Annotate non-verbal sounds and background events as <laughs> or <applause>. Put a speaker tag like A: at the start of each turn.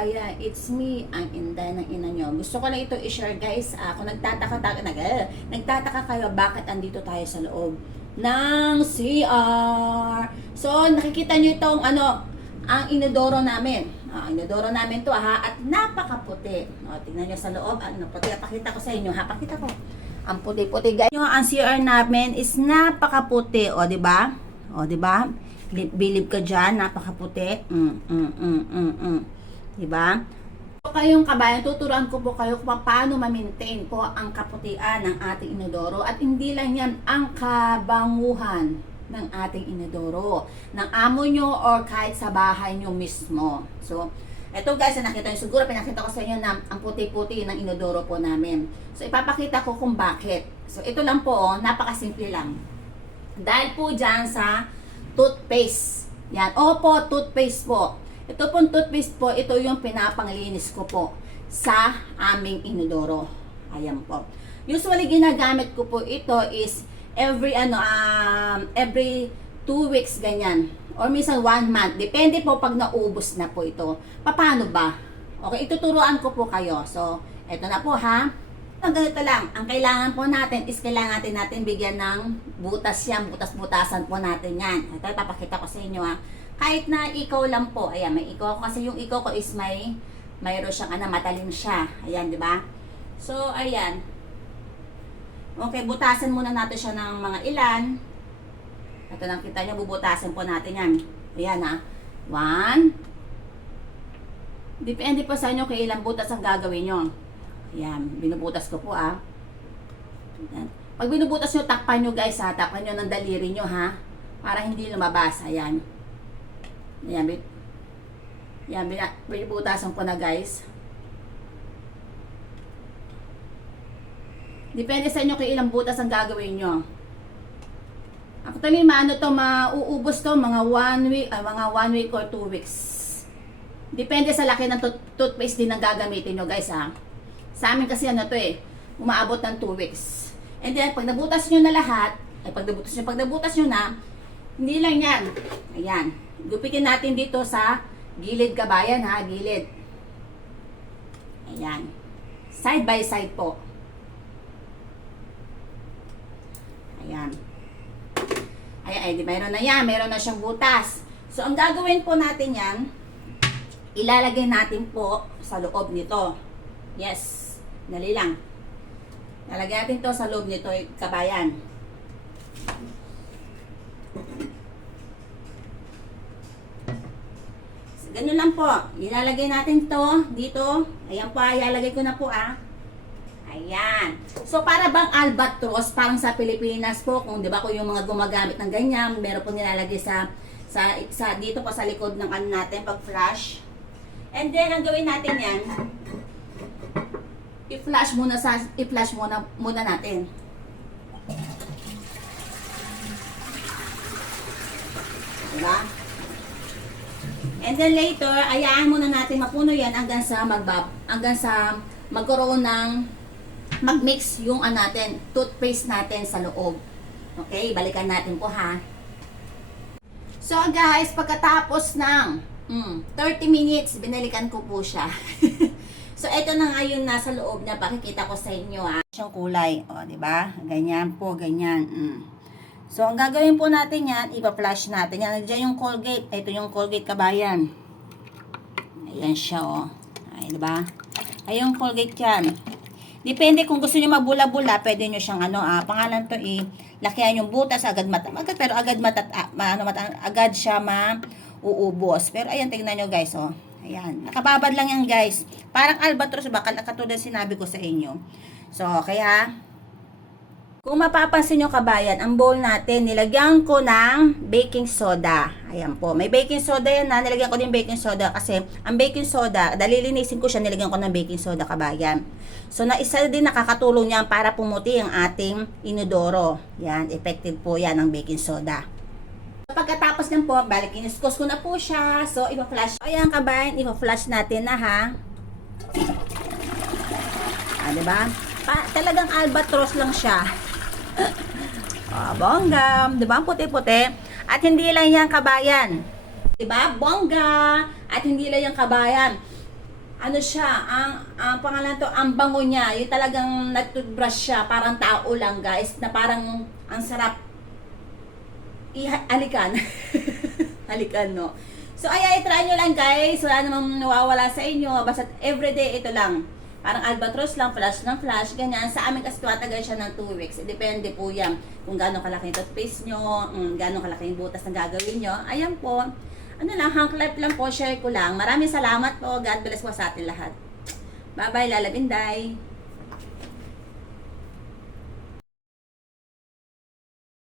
A: kababayan, it's me, ang inday ng ina nyo. Gusto ko lang ito i-share guys. Ah, kung nagtataka, ta- nag, eh, nagtataka kayo bakit andito tayo sa loob ng CR. So, nakikita nyo itong ano, ang inodoro namin. Ah, inodoro namin to ha, at napakaputi. O, tingnan nyo sa loob, ano puti. Pakita ko sa inyo ha, pakita ko. Ang puti-puti guys. Yung ang CR namin is napakaputi, o di ba? O di ba? Bilib, ka dyan, napakaputi. Mm, mm, mm, mm, mm. Di ba? So, kayong kabayan, tuturuan ko po kayo kung paano ma-maintain po ang kaputian ng ating inodoro at hindi lang yan ang kabanguhan ng ating inodoro, ng amo nyo or kahit sa bahay nyo mismo. So, eto guys, na nakita nyo, siguro pinakita ko sa inyo na ang puti-puti ng inodoro po namin. So, ipapakita ko kung bakit. So, ito lang po, oh, napakasimple lang. Dahil po dyan sa toothpaste. Yan. Opo, toothpaste po. Ito pong toothpaste po, ito yung pinapanglinis ko po sa aming inodoro. Ayan po. Usually, ginagamit ko po ito is every, ano, um, every two weeks, ganyan. Or minsan one month. Depende po pag naubos na po ito. Paano ba? Okay, ituturuan ko po kayo. So, eto na po ha. Ganito lang, ang kailangan po natin is kailangan natin natin bigyan ng butas yan, butas-butasan po natin yan. Ito, papakita ko sa inyo ha. Kahit na ikaw lang po, ayan, may ikaw ko kasi yung ikaw ko is may, mayroon siyang ano, matalim siya. Ayan, di ba? So, ayan. Okay, butasan muna natin siya ng mga ilan. Ito lang kita nyo, bubutasan po natin yan. Ayan ha. One. Depende po sa inyo kung ilang butas ang gagawin nyo. Ayan, binubutas ko po ah. Ayan. Pag binubutas nyo, takpan nyo guys ha. Takpan nyo ng daliri nyo ha. Para hindi lumabas. Ayan. Ayan, bin Ayan, bina- binubutasan ko na guys. Depende sa inyo kung ilang butas ang gagawin nyo. Actually, maano to, mauubos to, mga one week, ah, mga one week or two weeks. Depende sa laki ng tooth- toothpaste din ang gagamitin nyo guys ha. Sa amin kasi ano to eh, umaabot ng 2 weeks. And then, pag nabutas nyo na lahat, ay pag nabutas nyo, pag nabutas nyo na, hindi lang yan. Ayan. Gupitin natin dito sa gilid kabayan ha, gilid. Ayan. Side by side po. Ayan. Ay, ay, di mayroon na yan. Mayroon na siyang butas. So, ang gagawin po natin yan, ilalagay natin po sa loob nito. Yes. Dali lang. Lalagyan natin to sa loob nito, kabayan. So, ganun lang po. Ilalagay natin to dito. Ayan po, ah, ilalagay ko na po ah. Ayan. So, para bang albatros, parang sa Pilipinas po, kung di ba kung yung mga gumagamit ng ganyan, meron po nilalagay sa, sa, sa dito po sa likod ng ano natin, pag flash. And then, ang gawin natin yan, i-flash muna sa i-flash muna muna natin. Diba? And then later, ayaan muna natin mapuno yan hanggang sa magbab hanggang sa magkaroon ng magmix yung ano natin, toothpaste natin sa loob. Okay, balikan natin po ha. So guys, pagkatapos ng mm, 30 minutes, binalikan ko po siya. <laughs> so ito na nga yung nasa loob na pakikita ko sa inyo ha. Siyang kulay, o di ba? Ganyan po, ganyan. Mm. So ang gagawin po natin yan, ipa-flash natin yan. Nandiyan yung Colgate. Ito yung Colgate kabayan. Ayan siya o. Ay, di ba? Ay yung Colgate yan. Depende kung gusto niyo mabula-bula, pwede niyo siyang ano, ah, pangalan to eh, lakihan yung butas agad mata, agad pero agad mata, ah, ma, ano, mata, agad siya ma uubos. Pero ayan tingnan niyo guys, oh. Ayan, nakababad lang yan guys. Parang albatros baka katulad sinabi ko sa inyo. So, kaya kung mapapansin nyo kabayan, ang bowl natin, nilagyan ko ng baking soda. Ayan po. May baking soda yan na. Nilagyan ko din baking soda kasi ang baking soda, dalilinisin ko siya, nilagyan ko ng baking soda kabayan. So, na isa din nakakatulong yan para pumuti ang ating inodoro. Yan, effective po yan ang baking soda. Pagkatapos ng po, balik iniskus ko na po siya. So, ipa-flash. Ayan kabayan, ipa-flash natin na ha. Ah, di ba? Pa, talagang albatros lang siya. <laughs> ah, bongga. Di ba? Ang Puti-puti. At hindi lang yan kabayan. Di ba? Bongga. At hindi lang yan kabayan. ano siya, ang, ang pangalan to, ang bango niya, yung talagang nag-toothbrush siya, parang tao lang guys, na parang ang sarap iha- halikan. <laughs> no? So, ay, try nyo lang guys. Wala namang nawawala sa inyo. Basta everyday ito lang. Parang albatros lang, flash ng flash, ganyan. Sa amin kasi tumatagal siya ng 2 weeks. Depende po yan kung gaano kalaki yung toothpaste nyo, um, gaano kalaki yung butas na gagawin nyo. Ayan po. Ano lang, hang clap lang po, share ko lang. Maraming salamat po. God bless po sa atin lahat. Bye-bye, Lalabinday.